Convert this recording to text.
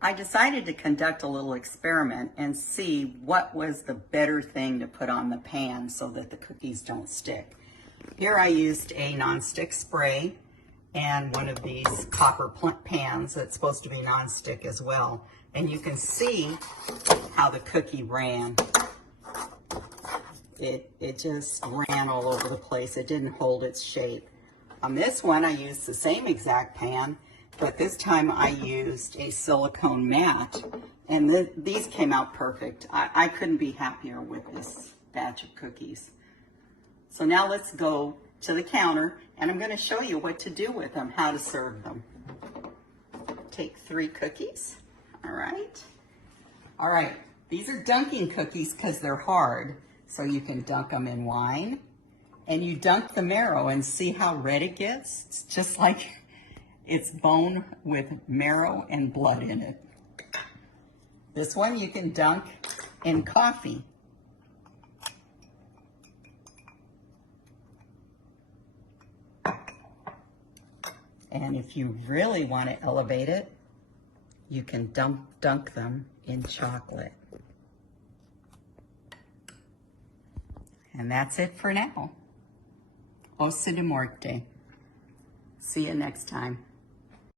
I decided to conduct a little experiment and see what was the better thing to put on the pan so that the cookies don't stick. Here I used a nonstick spray and one of these copper pans that's supposed to be nonstick as well. And you can see how the cookie ran. It just ran all over the place. It didn't hold its shape. On this one, I used the same exact pan, but this time I used a silicone mat, and these came out perfect. I couldn't be happier with this batch of cookies. So now let's go to the counter, and I'm going to show you what to do with them, how to serve them. Take 3 cookies. All right. These are dunking cookies because they're hard, so you can dunk them in wine. And you dunk the marrow and see how red it gets. It's just like it's bone with marrow and blood in it. This one you can dunk in coffee. And if you really want to elevate it, you can dunk them in chocolate. And that's it for now. OSSI di Morte. See you next time.